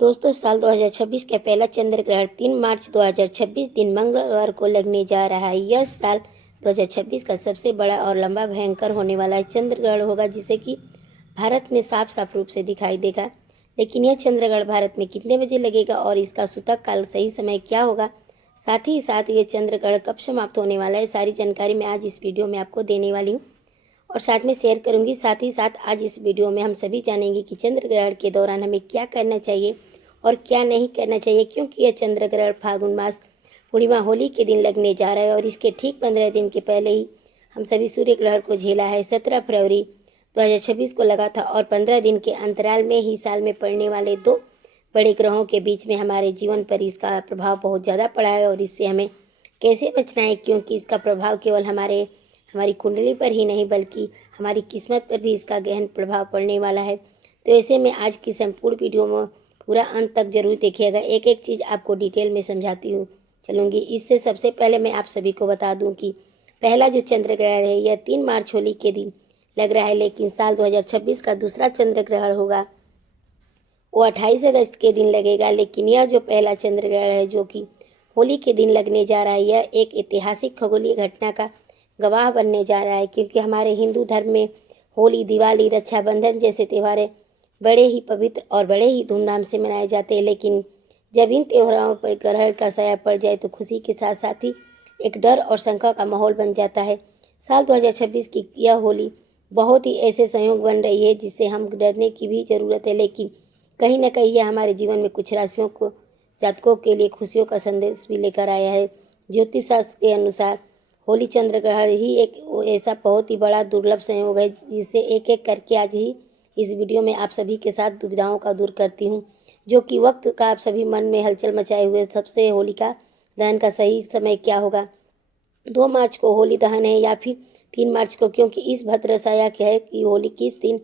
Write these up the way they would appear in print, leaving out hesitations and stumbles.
दोस्तों, साल 2026 का पहला चंद्र ग्रहण 3 मार्च 2026 दिन मंगलवार को लगने जा रहा है। यह साल 2026 का सबसे बड़ा और लंबा भयंकर होने वाला है चंद्र ग्रहण होगा, जिसे कि भारत में साफ साफ रूप से दिखाई देगा। लेकिन यह चंद्र ग्रहण भारत में कितने बजे लगेगा और इसका सूतक काल सही समय क्या होगा, साथ ही साथ ये चंद्र ग्रहण कब समाप्त होने वाला है, सारी जानकारी मैं आज इस वीडियो में आपको देने वाली हूँ और साथ में शेयर करूंगी। साथ ही साथ आज इस वीडियो में हम सभी जानेंगे कि चंद्र ग्रहण के दौरान हमें क्या करना चाहिए और क्या नहीं करना चाहिए, क्योंकि यह चंद्र ग्रहण फाल्गुन मास पूर्णिमा होली के दिन लगने जा रहा है और इसके ठीक 15 दिन के पहले ही हम सभी सूर्य ग्रहण को झेला है। 17 फरवरी 2026 को लगा था और 15 दिन के अंतराल में ही साल में पड़ने वाले दो बड़े ग्रहों के बीच में हमारे जीवन पर इसका प्रभाव बहुत ज़्यादा पड़ा है और इससे हमें कैसे बचना है, क्योंकि इसका प्रभाव केवल हमारी कुंडली पर ही नहीं बल्कि हमारी किस्मत पर भी इसका गहन प्रभाव पड़ने वाला है। तो ऐसे में आज की संपूर्ण वीडियो में पूरा अंत तक जरूर देखिएगा। एक एक चीज़ आपको डिटेल में समझाती हूँ चलूँगी। इससे सबसे पहले मैं आप सभी को बता दूँ कि पहला जो चंद्र ग्रहण है यह 3 मार्च होली के दिन लग रहा है, लेकिन साल 2026 का दूसरा चंद्र ग्रहण होगा वो 28 अगस्त के दिन लगेगा। लेकिन यह जो पहला चंद्र ग्रहण है जो कि होली के दिन लगने जा रहा है, यह एक ऐतिहासिक खगोलीय घटना का गवाह बनने जा रहा है, क्योंकि हमारे हिंदू धर्म में होली, दिवाली, रक्षाबंधन जैसे त्यौहार बड़े ही पवित्र और बड़े ही धूमधाम से मनाए जाते हैं। लेकिन जब इन त्योहारों पर ग्रहण का साया पड़ जाए तो खुशी के साथ साथ ही एक डर और शंका का माहौल बन जाता है। साल 2026 की यह होली बहुत ही ऐसे संयोग बन रही है जिससे हम डरने की भी ज़रूरत है, लेकिन कहीं ना कहीं यह हमारे जीवन में कुछ राशियों को जातकों के लिए खुशियों का संदेश भी लेकर आया है। ज्योतिष शास्त्र के अनुसार होली चंद्र ग्रहण ही एक ऐसा बहुत ही बड़ा दुर्लभ संयोग है जिसे एक एक करके आज ही इस वीडियो में आप सभी के साथ दुविधाओं का दूर करती हूँ, जो कि वक्त का आप सभी मन में हलचल मचाए हुए सबसे होलिका दहन का सही समय क्या होगा। 2 मार्च को होली दहन है या फिर 3 मार्च को, क्योंकि इस भद्रसाया क्या है कि होली किस दिन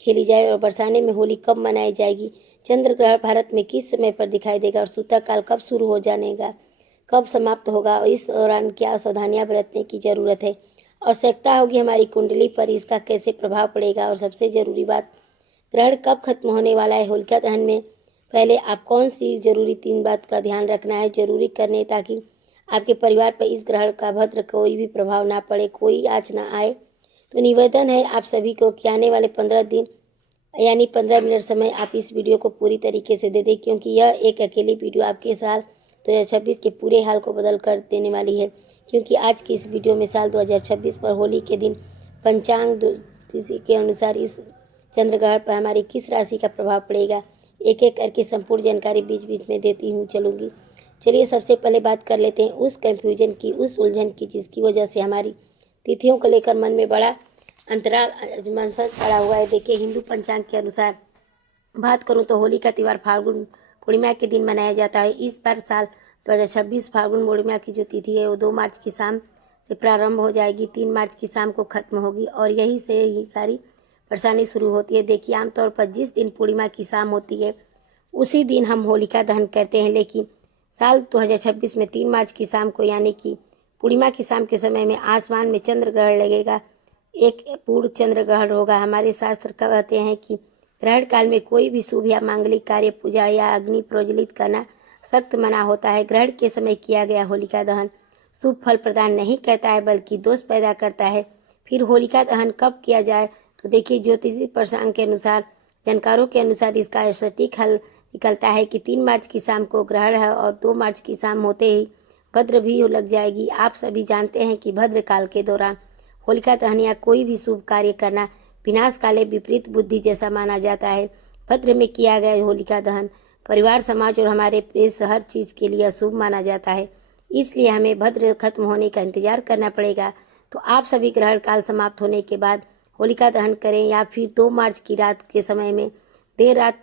खेली जाए और बरसाने में होली कब मनाई जाएगी, चंद्र ग्रहण भारत में किस समय पर दिखाई देगा और सूतक काल कब शुरू हो जानेगा, कब समाप्त होगा और इस दौरान क्या सावधानियां बरतने की जरूरत है, आवश्यकता होगी हमारी कुंडली पर इसका कैसे प्रभाव पड़ेगा और सबसे जरूरी बात, ग्रहण कब खत्म होने वाला है। होलिका दहन में पहले आप कौन सी जरूरी 3 बात का ध्यान रखना है जरूरी करने, ताकि आपके परिवार पर इस ग्रहण का भद्र कोई भी प्रभाव ना पड़े, कोई आँच ना आए। तो निवेदन है आप सभी को कि आने वाले 15 दिन यानी 15 मिनट समय आप इस वीडियो को पूरी तरीके से दे दें, क्योंकि यह एक अकेली वीडियो आपके साल 2026 के पूरे हाल को बदल कर देने वाली है। क्योंकि आज की इस वीडियो में साल 2026 पर होली के दिन पंचांग ज्योतिषी के अनुसार इस चंद्र ग्रहण पर हमारी किस राशि का प्रभाव पड़ेगा, एक एक करके संपूर्ण जानकारी बीच बीच में देती हूँ चलूँगी। चलिए सबसे पहले बात कर लेते हैं उस कंफ्यूजन की, उस उलझन की जिसकी वजह से हमारी तिथियों को लेकर मन में बड़ा अंतराल अजमानसा खड़ा हुआ है। देखिए, हिंदू पंचांग के अनुसार बात करूं तो होली का त्यौहार फाल्गुन पूर्णिमा के दिन मनाया जाता है। इस बार साल 2026 फाल्गुन पूर्णिमा की जो तिथि है वो 2 मार्च की शाम से प्रारंभ हो जाएगी, 3 मार्च की शाम को खत्म होगी और यही से ही सारी परेशानी शुरू होती है। देखिए, आमतौर पर जिस दिन पूर्णिमा की शाम होती है उसी दिन हम होलिका दहन करते हैं, लेकिन साल 2026 में 3 मार्च की शाम को यानी कि पूर्णिमा की शाम के समय में आसमान में चंद्र ग्रहण लगेगा, एक पूर्ण चंद्र ग्रहण होगा। हमारे शास्त्र कहते हैं कि ग्रहण काल में कोई भी शुभ या मांगलिक कार्य, पूजा या अग्नि प्रज्वलित करना सख्त मना होता है। ग्रहण के समय किया गया होलिका दहन शुभ फल प्रदान नहीं करता है बल्कि दोष पैदा करता है। फिर होलिका दहन कब किया जाए, तो देखिए, ज्योतिषी पंचांग के अनुसार, जानकारों के अनुसार इसका सटीक हल निकलता है कि 3 मार्च की शाम को ग्रहण है और 2 मार्च की शाम होते ही भद्र भी लग जाएगी। आप सभी जानते हैं कि भद्र काल के दौरान होलिका दहन या कोई भी शुभ कार्य करना विनाश काले विपरीत बुद्धि जैसा माना जाता है। भद्र में किया गया होलिका दहन परिवार, समाज और हमारे देश हर चीज के लिए अशुभ माना जाता है, इसलिए हमें भद्र खत्म होने का इंतजार करना पड़ेगा। तो आप सभी ग्रहण काल समाप्त होने के बाद होलिका दहन करें या फिर 2 मार्च की रात के समय में देर रात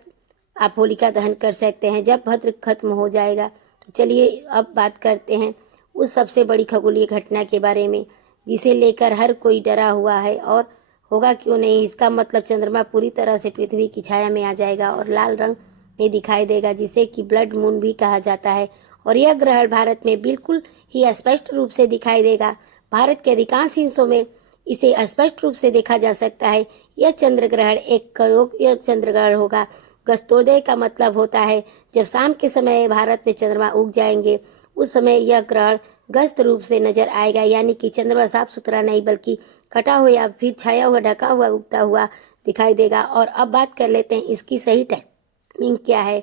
आप होलिका दहन कर सकते हैं जब भद्र खत्म हो जाएगा। तो चलिए अब बात करते हैं उस सबसे बड़ी खगोलीय घटना के बारे में जिसे लेकर हर कोई डरा हुआ है, और होगा क्यों नहीं। इसका मतलब चंद्रमा पूरी तरह से पृथ्वी की छाया में आ जाएगा और लाल रंग में दिखाई देगा, जिसे कि ब्लड मून भी कहा जाता है। और यह ग्रहण भारत में बिल्कुल ही स्पष्ट रूप से दिखाई देगा। भारत के अधिकांश हिस्सों में इसे स्पष्ट रूप से देखा जा सकता है। यह चंद्र ग्रहण एक खगोलीय चंद्र ग्रहण होगा गस्तोदय का मतलब होता है जब शाम के समय भारत में चंद्रमा उग जाएंगे, उस समय यह ग्रहण गस्त रूप से नजर आएगा, यानी कि चंद्रमा साफ सुथरा नहीं बल्कि कटा हुआ या फिर छाया हुआ, ढका हुआ, उगता हुआ दिखाई देगा। और अब बात कर लेते हैं इसकी सही टाइमिंग क्या है।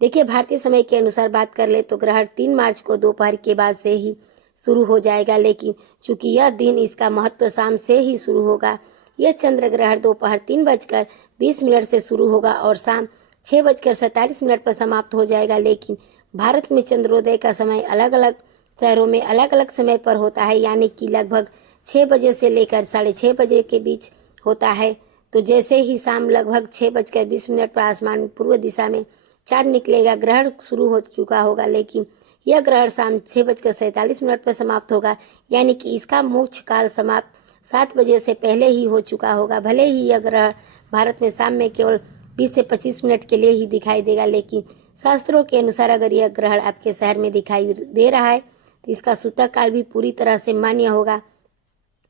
देखिए, भारतीय समय के अनुसार बात कर ले तो ग्रहण 3 मार्च को दोपहर के बाद से ही शुरू हो जाएगा, लेकिन चूंकि यह दिन इसका महत्व शाम से ही शुरू होगा। यह चंद्र ग्रहण दोपहर 3:20 से शुरू होगा और शाम 6:47 पर समाप्त हो जाएगा। लेकिन भारत में चंद्रोदय का समय अलग अलग शहरों में अलग अलग समय पर होता है, यानी कि लगभग 6 बजे से लेकर 6:30 बजे के बीच होता है। तो जैसे ही शाम लगभग 6:20 पर आसमान पूर्व दिशा में चांद निकलेगा, ग्रहण शुरू हो चुका होगा, लेकिन यह ग्रहण शाम 6:47 पर समाप्त होगा, यानी कि इसका मोक्ष काल समाप्त 7 बजे से पहले ही हो चुका होगा। भले ही यह ग्रहण भारत में शाम में केवल 20 से 25 मिनट के लिए ही दिखाई देगा, लेकिन शास्त्रों के अनुसार अगर यह ग्रहण आपके शहर में दिखाई दे रहा है तो इसका सूतक काल भी पूरी तरह से मान्य होगा।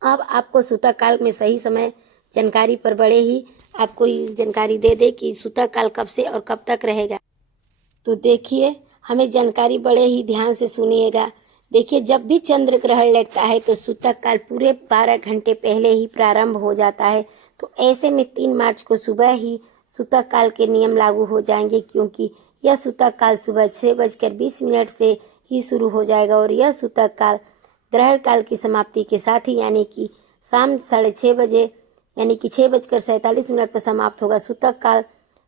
अब आपको सूतक काल में सही समय जानकारी पर बड़े ही आपको जानकारी दे दे कि सूतक काल कब से और कब तक रहेगा। तो देखिए, हमें जानकारी बड़े ही ध्यान से सुनिएगा। देखिए, जब भी चंद्र ग्रहण लगता है तो सूतक काल पूरे 12 घंटे पहले ही प्रारंभ हो जाता है। तो ऐसे में 3 मार्च को सुबह ही सूतक काल के नियम लागू हो जाएंगे, क्योंकि यह सूतक काल सुबह 6:20 से ही शुरू हो जाएगा और यह सूतक काल ग्रहण काल की समाप्ति के साथ ही यानी कि शाम 6:30 बजे यानी कि 6:47 पर समाप्त होगा। सूतक काल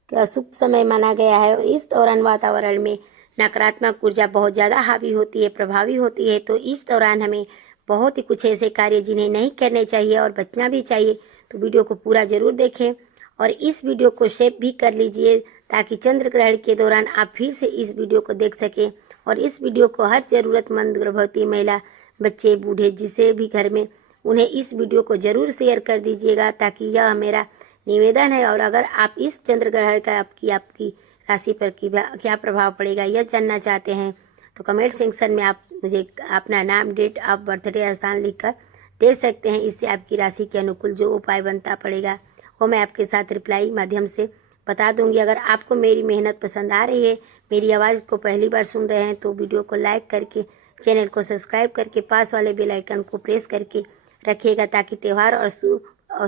का शुभ समय माना गया है और इस दौरान वातावरण में नकारात्मक ऊर्जा बहुत ज़्यादा हावी होती है, प्रभावी होती है। तो इस दौरान हमें बहुत ही कुछ ऐसे कार्य जिन्हें नहीं करने चाहिए और बचना भी चाहिए। तो वीडियो को पूरा जरूर देखें और इस वीडियो को शेयर भी कर लीजिए ताकि चंद्र ग्रहण के दौरान आप फिर से इस वीडियो को देख सकें। और इस वीडियो को हर ज़रूरतमंद गर्भवती महिला, बच्चे, बूढ़े जिसे भी घर में, उन्हें इस वीडियो को जरूर शेयर कर दीजिएगा, ताकि यह मेरा निवेदन है। और अगर आप इस चंद्र ग्रहण का आपकी राशि पर क्या प्रभाव पड़ेगा यह जानना चाहते हैं तो कमेंट सेक्शन में आप मुझे अपना नाम, डेट ऑफ बर्थडे, स्थान लिखकर दे सकते हैं। इससे आपकी राशि के अनुकूल जो उपाय बनता पड़ेगा वो मैं आपके साथ रिप्लाई माध्यम से बता दूंगी। अगर आपको मेरी मेहनत पसंद आ रही है, मेरी आवाज़ को पहली बार सुन रहे हैं, तो वीडियो को लाइक करके, चैनल को सब्सक्राइब करके, पास वाले बेल आइकन को प्रेस करके रखिएगा, ताकि त्यौहार और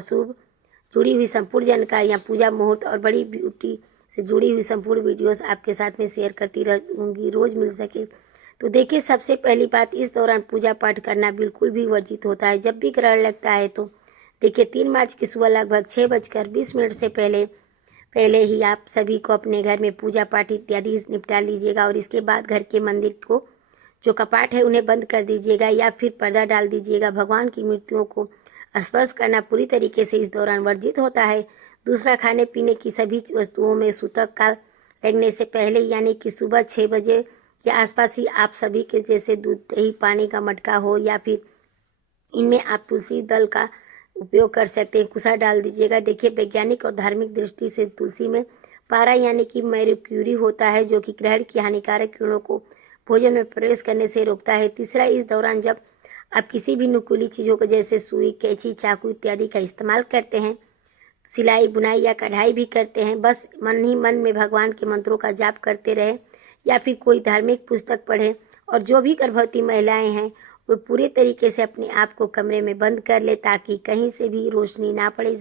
शुभ जुड़ी हुई संपूर्ण जानकारियाँ, पूजा मुहूर्त और बड़ी ब्यूटी से जुड़ी हुई संपूर्ण वीडियोस आपके साथ में शेयर करती रहूँगी, रोज़ मिल सके। तो देखिए, सबसे पहली बात, इस दौरान पूजा पाठ करना बिल्कुल भी वर्जित होता है। जब भी ग्रहण लगता है तो देखिए 3 मार्च की सुबह लगभग 6:20 से पहले ही आप सभी को अपने घर में पूजा पाठ इत्यादि निपटा लीजिएगा और इसके बाद घर के मंदिर को जो कपाट है उन्हें बंद कर दीजिएगा या फिर पर्दा डाल दीजिएगा। भगवान की मूर्तियों को स्पर्श करना पूरी तरीके से इस दौरान वर्जित होता है। दूसरा, खाने पीने की सभी वस्तुओं में सूतक काल लगने से पहले यानी कि सुबह 6 बजे के आसपास ही आप सभी के जैसे दूध, दही, पानी का मटका हो या फिर इनमें आप तुलसी दल का उपयोग कर सकते हैं, कुसा डाल दीजिएगा। देखिए, वैज्ञानिक और धार्मिक दृष्टि से तुलसी में पारा यानी कि मैर्क्यूरी होता है, जो कि ग्रहण की हानिकारक किरणों को भोजन में प्रवेश करने से रोकता है। तीसरा, इस दौरान जब आप किसी भी नुकीली चीज़ों को जैसे सुई, कैंची, चाकू इत्यादि का इस्तेमाल करते हैं, सिलाई, बुनाई या कढ़ाई भी करते हैं, बस मन ही मन में भगवान के मंत्रों का जाप करते रहें या फिर कोई धार्मिक पुस्तक पढ़ें। और जो भी गर्भवती महिलाएं हैं वो पूरे तरीके से अपने आप को कमरे में बंद कर ले ताकि कहीं से भी रोशनी ना पड़े।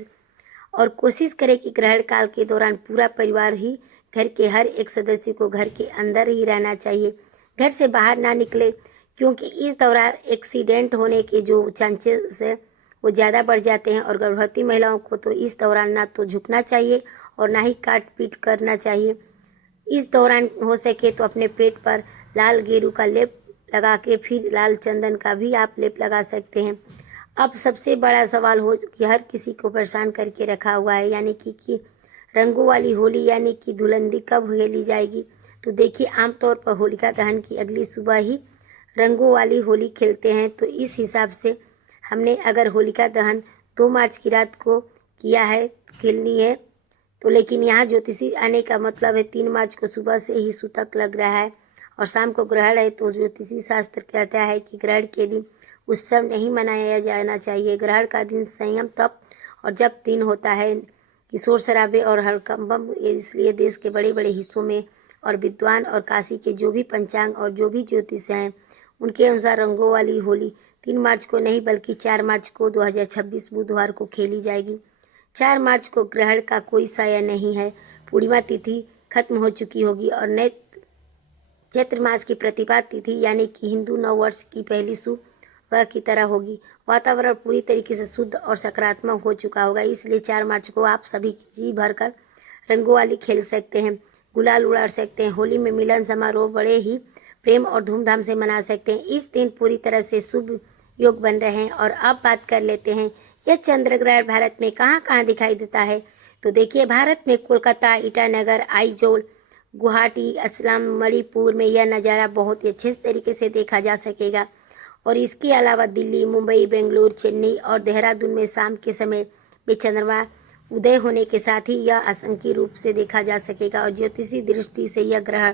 और कोशिश करें कि ग्रहण काल के दौरान पूरा परिवार ही, घर के हर एक सदस्य को घर के अंदर ही रहना चाहिए, घर से बाहर ना निकले, क्योंकि इस दौरान एक्सीडेंट होने के जो चांसेस है वो ज़्यादा बढ़ जाते हैं। और गर्भवती महिलाओं को तो इस दौरान ना तो झुकना चाहिए और ना ही काट पीट करना चाहिए। इस दौरान हो सके तो अपने पेट पर लाल गेरू का लेप लगा के फिर लाल चंदन का भी आप लेप लगा सकते हैं। अब सबसे बड़ा सवाल हो कि हर किसी को परेशान करके रखा हुआ है, यानी कि रंगों वाली होली यानी कि धुलंडी कब खेली जाएगी। तो देखिए, आमतौर पर होलिका दहन की अगली सुबह ही रंगों वाली होली खेलते हैं। तो इस हिसाब से हमने अगर होलिका दहन 2 मार्च की रात को किया है, खेलनी है तो, लेकिन यहाँ ज्योतिषी आने का मतलब है 3 मार्च को सुबह से ही सूतक लग रहा है और शाम को ग्रहण है। तो ज्योतिषी शास्त्र कहता है कि ग्रहण के दिन उत्सव नहीं मनाया जाना चाहिए। ग्रहण का दिन संयम, तप और जब दिन होता है कि शोर शराबे और हड़कंप इसलिए देश के बड़े बड़े हिस्सों में और विद्वान और काशी के जो भी पंचांग और जो भी ज्योतिष हैं उनके अनुसार रंगों वाली होली 3 मार्च को नहीं बल्कि 4 मार्च को 2026 बुधवार को खेली जाएगी। 4 मार्च को ग्रहण का कोई साया नहीं है। पूर्णिमा तिथि खत्म हो चुकी होगी और नए चैत्र मास की प्रतिपदा तिथि यानी कि हिंदू नव वर्ष की पहली सुबह की तरह होगी। वातावरण पूरी तरीके से शुद्ध और सकारात्मक हो चुका होगा, इसलिए 4 मार्च को आप सभी जी भरकर रंगों वाली खेल सकते हैं, गुलाल उड़ा सकते हैं। होली में मिलन समारोह बड़े ही प्रेम और धूमधाम से मना सकते हैं। इस दिन पूरी तरह से शुभ योग बन रहे हैं। और अब बात कर लेते हैं यह चंद्र ग्रहण भारत में कहाँ कहाँ दिखाई देता है। तो देखिए, भारत में कोलकाता, ईटानगर, आइजोल, गुवाहाटी, असम, मणिपुर में यह नज़ारा बहुत ही अच्छे तरीके से देखा जा सकेगा। और इसके अलावा दिल्ली, मुंबई, बेंगलुरु, चेन्नई और देहरादून में शाम के समय भी चंद्रमा उदय होने के साथ ही यह असंख्य रूप से देखा जा सकेगा। और ज्योतिषी दृष्टि से यह ग्रहण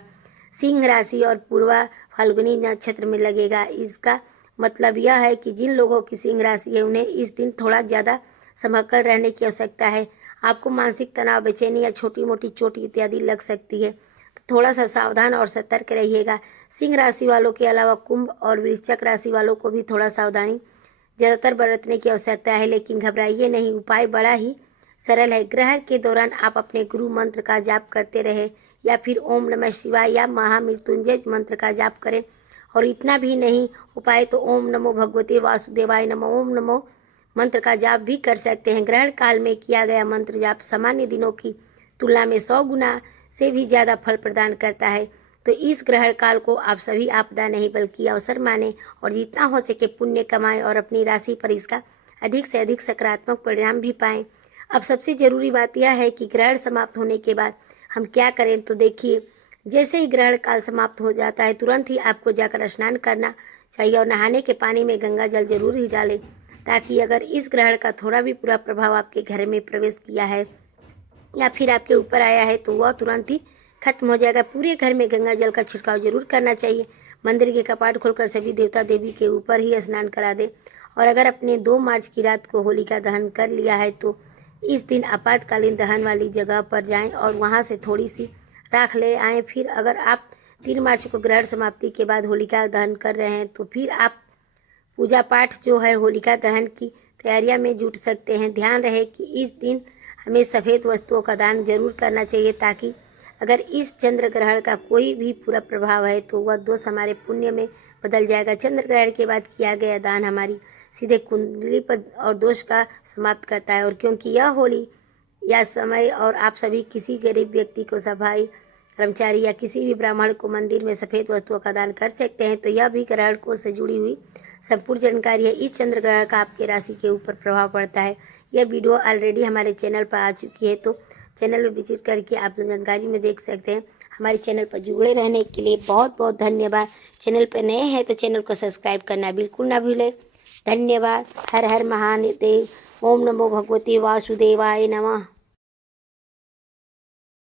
सिंह राशि और पूर्वा फाल्गुनी नक्षत्र में लगेगा। इसका मतलब यह है कि जिन लोगों की सिंह राशि है उन्हें इस दिन थोड़ा ज़्यादा संभल कर रहने की आवश्यकता है। आपको मानसिक तनाव, बेचैनी या छोटी मोटी चोट इत्यादि लग सकती है, तो थोड़ा सा सावधान और सतर्क रहिएगा। सिंह राशि वालों के अलावा कुंभ और वृश्चिक राशि वालों को भी थोड़ा सावधानी ज़्यादातर बरतने की आवश्यकता है, लेकिन घबराइए नहीं, उपाय बड़ा ही सरल है। ग्रहण के दौरान आप अपने गुरु मंत्र का जाप करते रहे या फिर ओम नमः शिवाय या महामृत्युंजय मंत्र का जाप करें। और इतना भी नहीं हो पाए तो ओम नमो भगवते वासुदेवाय नमः ओम नमो मंत्र का जाप भी कर सकते हैं। ग्रहण काल में किया गया मंत्र जाप सामान्य दिनों की तुलना में 100 गुना से भी ज़्यादा फल प्रदान करता है। तो इस ग्रहण काल को आप सभी आपदा नहीं बल्कि अवसर माने और जितना हो सके पुण्य कमाएं और अपनी राशि पर इसका अधिक से अधिक सकारात्मक परिणाम भी पाएं। अब सबसे ज़रूरी बात यह है कि ग्रहण समाप्त होने के बाद हम क्या करें। तो देखिए, जैसे ही ग्रहण काल समाप्त हो जाता है तुरंत ही आपको जाकर स्नान करना चाहिए और नहाने के पानी में गंगा जल जरूर ही डालें, ताकि अगर इस ग्रहण का थोड़ा भी बुरा प्रभाव आपके घर में प्रवेश किया है या फिर आपके ऊपर आया है तो वह तुरंत ही खत्म हो जाएगा। पूरे घर में गंगा जल का छिड़काव जरूर करना चाहिए। मंदिर के कपाट खोलकर सभी देवता देवी के ऊपर ही स्नान करा दें। और अगर अपने 2 मार्च की रात को होलिका दहन कर लिया है तो इस दिन आपातकालीन दहन वाली जगह पर जाएं और वहां से थोड़ी सी राख ले आएँ। फिर अगर आप 3 मार्च को ग्रहण समाप्ति के बाद होलिका दहन कर रहे हैं तो फिर आप पूजा पाठ जो है होलिका दहन की तैयारियां में जुट सकते हैं। ध्यान रहे कि इस दिन हमें सफ़ेद वस्तुओं का दान जरूर करना चाहिए, ताकि अगर इस चंद्र ग्रहण का कोई भी पूरा प्रभाव है तो वह दोष हमारे पुण्य में बदल जाएगा। चंद्र ग्रहण के बाद किया गया दान हमारी सीधे कुंडली पर और दोष का समाप्त करता है। और क्योंकि यह होली या समय और आप सभी किसी गरीब व्यक्ति को, सफाई कर्मचारी या किसी भी ब्राह्मण को मंदिर में सफ़ेद वस्तुओं का दान कर सकते हैं। तो यह भी ग्रहण को से जुड़ी हुई संपूर्ण जानकारी है। इस चंद्र ग्रहण का आपके राशि के ऊपर प्रभाव पड़ता है। यह वीडियो ऑलरेडी हमारे चैनल पर आ चुकी है, तो चैनल में विजिट करके आप जानकारी में देख सकते हैं। हमारे चैनल पर जुड़े रहने के लिए बहुत बहुत धन्यवाद। चैनल पर नए हैं तो चैनल को सब्सक्राइब करना बिल्कुल ना भूलें। धन्यवाद। हर हर महादेव। ओम नमो भगवते वासुदेवाय नमः।